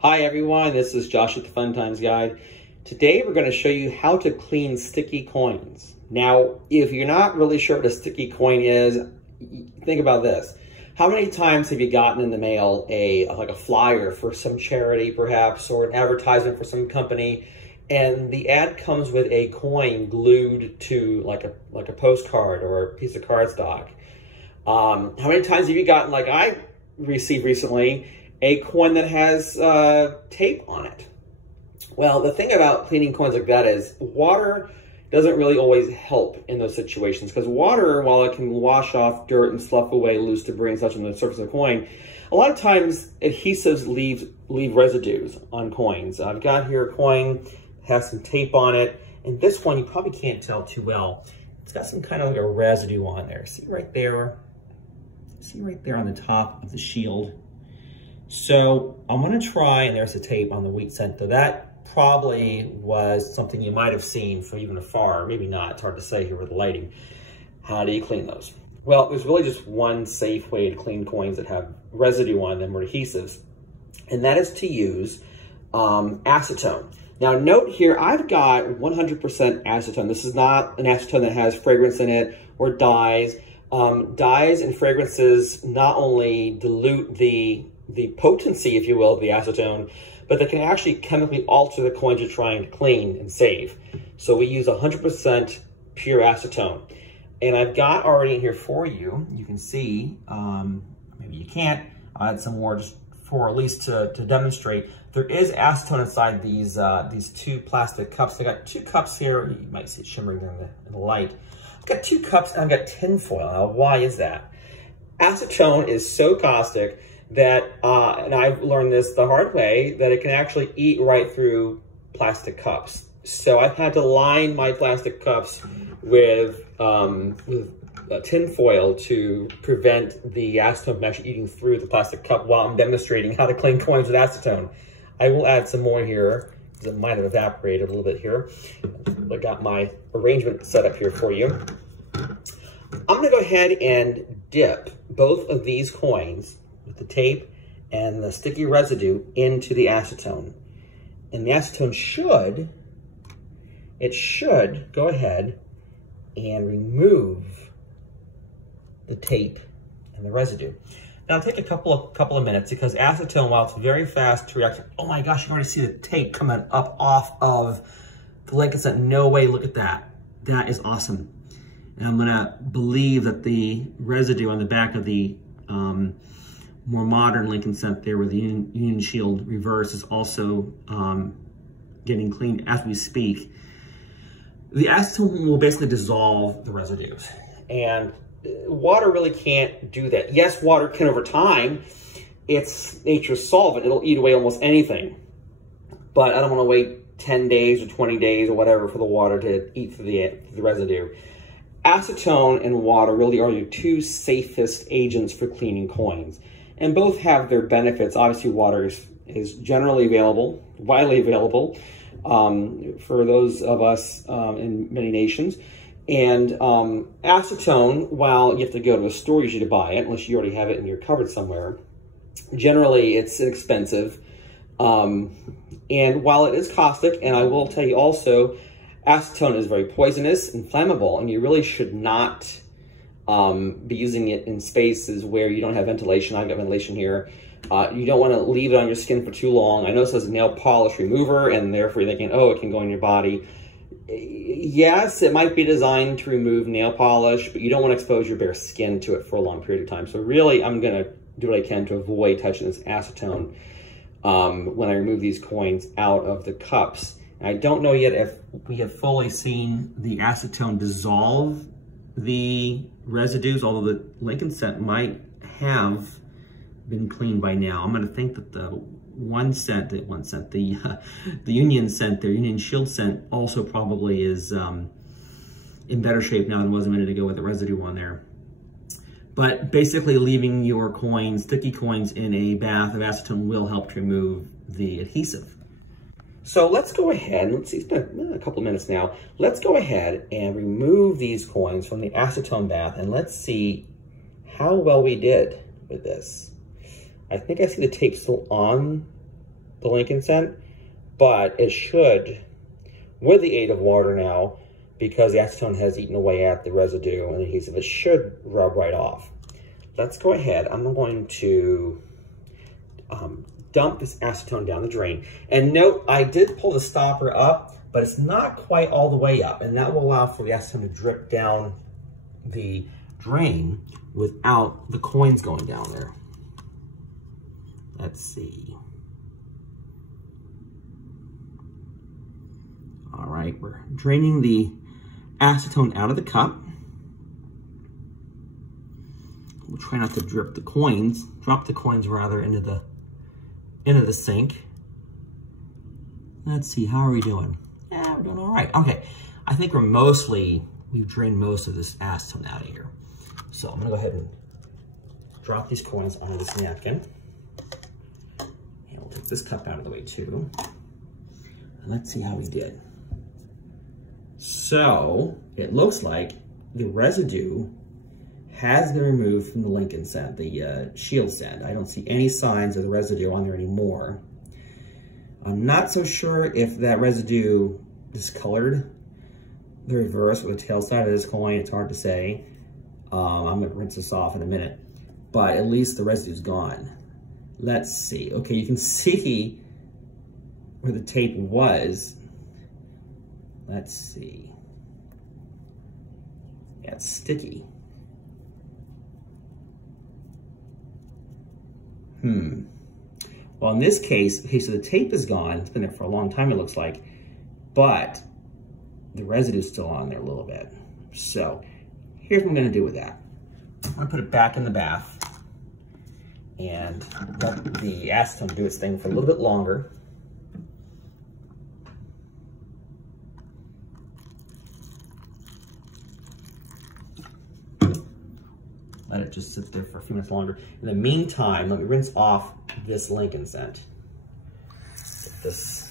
Hi everyone, this is Josh at the Fun Times Guide. Today we're going to show you how to clean sticky coins. Now, if you're not really sure what a sticky coin is, think about this. How many times have you gotten in the mail like a flyer for some charity perhaps, or an advertisement for some company, and the ad comes with a coin glued to like a postcard or a piece of cardstock? How many times have you gotten, like I received recently, a coin that has tape on it? Well, the thing about cleaning coins like that is water doesn't really always help in those situations, because water, while it can wash off dirt and slough away loose debris and such on the surface of the coin, a lot of times adhesives leave residues on coins. I've got here a coin that has some tape on it, and this one you probably can't tell too well. It's got some kind of like a residue on there. See right there? See right there on the top of the shield? So I'm gonna try, and there's the tape on the wheat center. That probably was something you might have seen from even afar, maybe not, it's hard to say here with the lighting. How do you clean those? Well, there's really just one safe way to clean coins that have residue on them or adhesives, and that is to use acetone. Now note here, I've got 100% acetone. This is not an acetone that has fragrance in it or dyes. Dyes and fragrances not only dilute the potency, if you will, of the acetone, but they can actually chemically alter the coins you're trying to clean and save. So we use 100% pure acetone. And I've got already in here for you, you can see, maybe you can't, I'll add some more just for at least to demonstrate. There is acetone inside these two plastic cups. I got two cups here, you might see it shimmering in the light. I've got two cups and I've got tin foil. Now, why is that? Acetone is so caustic that, and I've learned this the hard way, that it can actually eat right through plastic cups. So I've had to line my plastic cups with tin foil to prevent the acetone from actually eating through the plastic cup while I'm demonstrating how to clean coins with acetone. I will add some more here, because it might have evaporated a little bit here. I got my arrangement set up here for you. I'm gonna go ahead and dip both of these coins with the tape and the sticky residue into the acetone. And the acetone should go ahead and remove the tape and the residue. Now it'll take a couple of minutes, because acetone, while it's very fast to react, oh my gosh, you can already see the tape coming up off of the Lincoln scent. No way, look at that. That is awesome. And I'm gonna believe that the residue on the back of the more modern Lincoln scent there with the Union Shield reverse is also getting cleaned as we speak. The acetone will basically dissolve the residues, and water really can't do that. Yes, water can over time. It's nature's solvent. It'll eat away almost anything. But I don't want to wait 10 days or 20 days or whatever for the water to eat through the residue. Acetone and water really are your two safest agents for cleaning coins. And both have their benefits. Obviously, water is generally available, widely available for those of us in many nations. And acetone, while you have to go to a store usually to buy it, unless you already have it in your cupboard somewhere, generally it's inexpensive. And while it is caustic, and I will tell you also, acetone is very poisonous and flammable, and you really should not be using it in spaces where you don't have ventilation. I've got ventilation here. You don't want to leave it on your skin for too long. I know it says nail polish remover, and therefore you're thinking, oh, it can go in your body. Yes, it might be designed to remove nail polish, but you don't want to expose your bare skin to it for a long period of time. So really, I'm going to do what I can to avoid touching this acetone when I remove these coins out of the cups. I don't know yet if we have fully seen the acetone dissolve the residues, although the Lincoln scent might have been cleaned by now. I'm going to think that the Union scent, their Union Shield scent, also probably is in better shape now than it was a minute ago with the residue on there. But basically, leaving your coins, sticky coins, in a bath of acetone will help to remove the adhesive. So let's go ahead, let's see, it's been a couple of minutes now. Let's go ahead and remove these coins from the acetone bath, and let's see how well we did with this. I think I see the tape still on the Lincoln scent, but it should, with the aid of water now, because the acetone has eaten away at the residue and the adhesive, it should rub right off. Let's go ahead. I'm going to dump this acetone down the drain. And note, I did pull the stopper up, but it's not quite all the way up, and that will allow for the acetone to drip down the drain without the coins going down there. Let's see. All right, we're draining the acetone out of the cup. We'll try not to drop the coins rather into the sink. Let's see, how are we doing? Yeah, we're doing all right. Okay, I think we've drained most of this acetone out of here. So I'm gonna go ahead and drop these coins onto this napkin. And we'll take this cup out of the way too. And let's see how we did. So it looks like the residue has been removed from the Lincoln scent, the shield scent. I don't see any signs of the residue on there anymore. I'm not so sure if that residue discolored the reverse or the tail side of this coin. It's hard to say. I'm gonna rinse this off in a minute, but at least the residue's gone. Let's see. Okay, you can see where the tape was. Let's see. Yeah, it's sticky. Well, in this case, okay, so the tape is gone. It's been there for a long time, it looks like, but the residue is still on there a little bit. So here's what I'm gonna do with that. I'm gonna put it back in the bath and let the acetone do its thing for a little bit longer. Let it just sit there for a few minutes longer. In the meantime, let me rinse off this Lincoln scent. Get this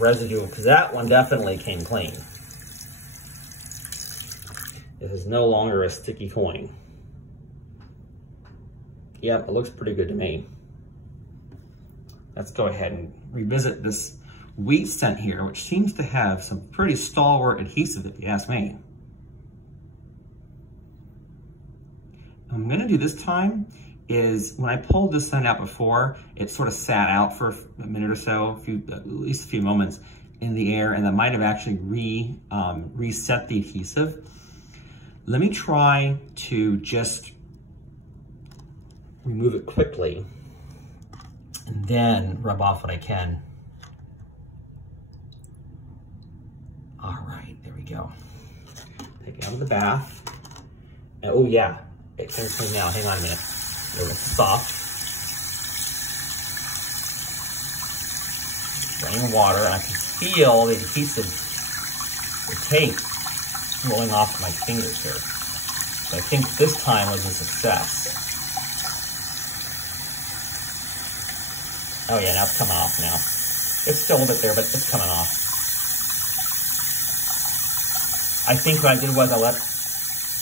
residue, because that one definitely came clean. It is no longer a sticky coin. Yep, it looks pretty good to me. Let's go ahead and revisit this wheat scent here, which seems to have some pretty stalwart adhesive, if you ask me. I'm gonna do this time is when I pulled this scent out before, it sort of sat out for a minute or so, at least a few moments in the air, and that might have actually reset the adhesive. Let me try to just remove it quickly and then rub off what I can. All right, there we go. Take it out of the bath. Oh yeah. It came clean now. Hang on a minute. It's soft. Draining water. I can feel the adhesive, the tape, rolling off my fingers here. So I think this time was a success. Oh yeah, now it's coming off now. It's still a little bit there, but it's coming off. I think what I did was I let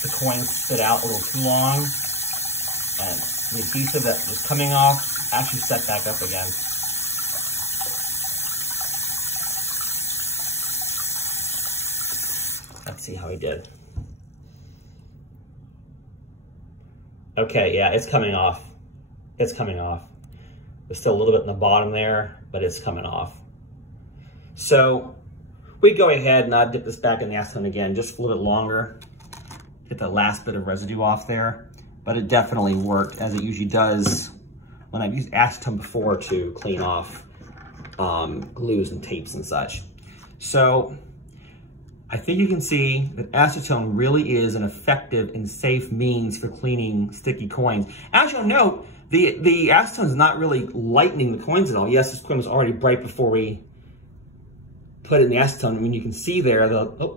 the coin sit out a little too long, and the adhesive that was coming off actually set back up again. Let's see how he did. Okay, yeah, it's coming off. It's coming off. There's still a little bit in the bottom there, but it's coming off. So we go ahead and I'll dip this back in the acetone again, just a little bit longer. Get the last bit of residue off there, but it definitely worked, as it usually does when I've used acetone before to clean off glues and tapes and such. So I think you can see that acetone really is an effective and safe means for cleaning sticky coins. As you'll note, the acetone is not really lightening the coins at all. Yes, this coin was already bright before we put it in the acetone. I mean, you can see there,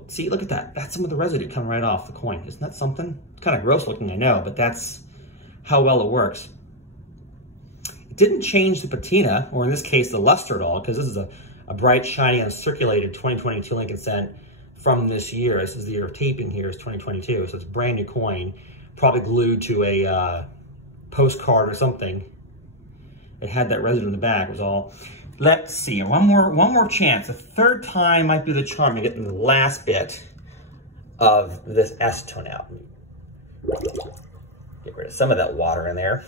see, look at that. That's some of the residue coming right off the coin. Isn't that something? It's kind of gross looking, I know, but that's how well it works. It didn't change the patina, or in this case, the luster at all, because this is a bright, shiny, uncirculated 2022 Lincoln scent from this year. This is the year of taping here, is 2022, so it's a brand new coin, probably glued to a postcard or something. it had that residue in the back was all. Let's see, one more chance. The third time might be the charm to get the last bit of this acetone out. Get rid of some of that water in there.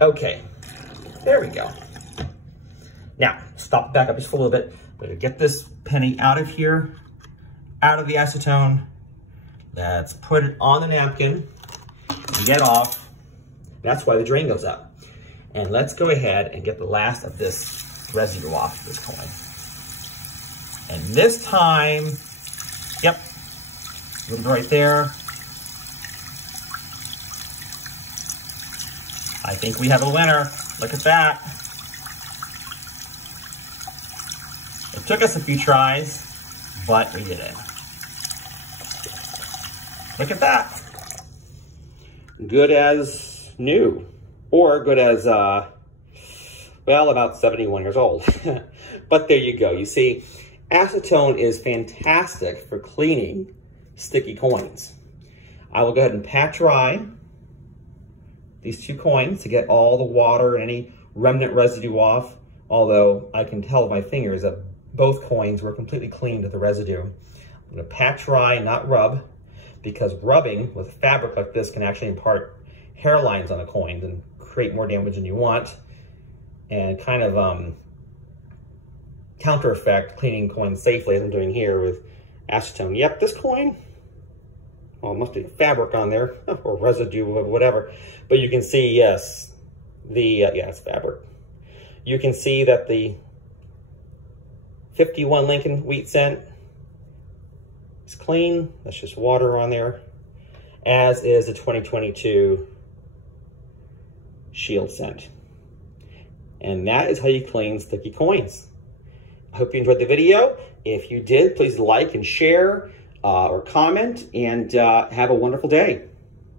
Okay, there we go. Now, stop back up just for a little bit. We're gonna get this penny out of here, out of the acetone. Let's put it on the napkin and get off. That's why the drain goes up. And let's go ahead and get the last of this residue off this coin. And this time, yep, a little bit right there. I think we have a winner. Look at that. It took us a few tries, but we did it. Look at that. Good as new. Or good as, well, about 71 years old. But there you go. You see, acetone is fantastic for cleaning sticky coins. I will go ahead and pat dry these 2 coins to get all the water and any remnant residue off, although I can tell with my fingers that both coins were completely cleaned of the residue. I'm gonna pat dry, not rub, because rubbing with fabric like this can actually impart hairlines on the coins and create more damage than you want, and kind of counter effect cleaning coins safely, as I'm doing here with acetone. Yep, this coin, well, it must be fabric on there, or residue, or whatever. But you can see, yes, yeah, it's fabric. You can see that the 51 Lincoln wheat cent is clean. That's just water on there, as is the 2022 Shield cent. And that is how you clean sticky coins. I hope you enjoyed the video. If you did, please like and share or comment, and have a wonderful day.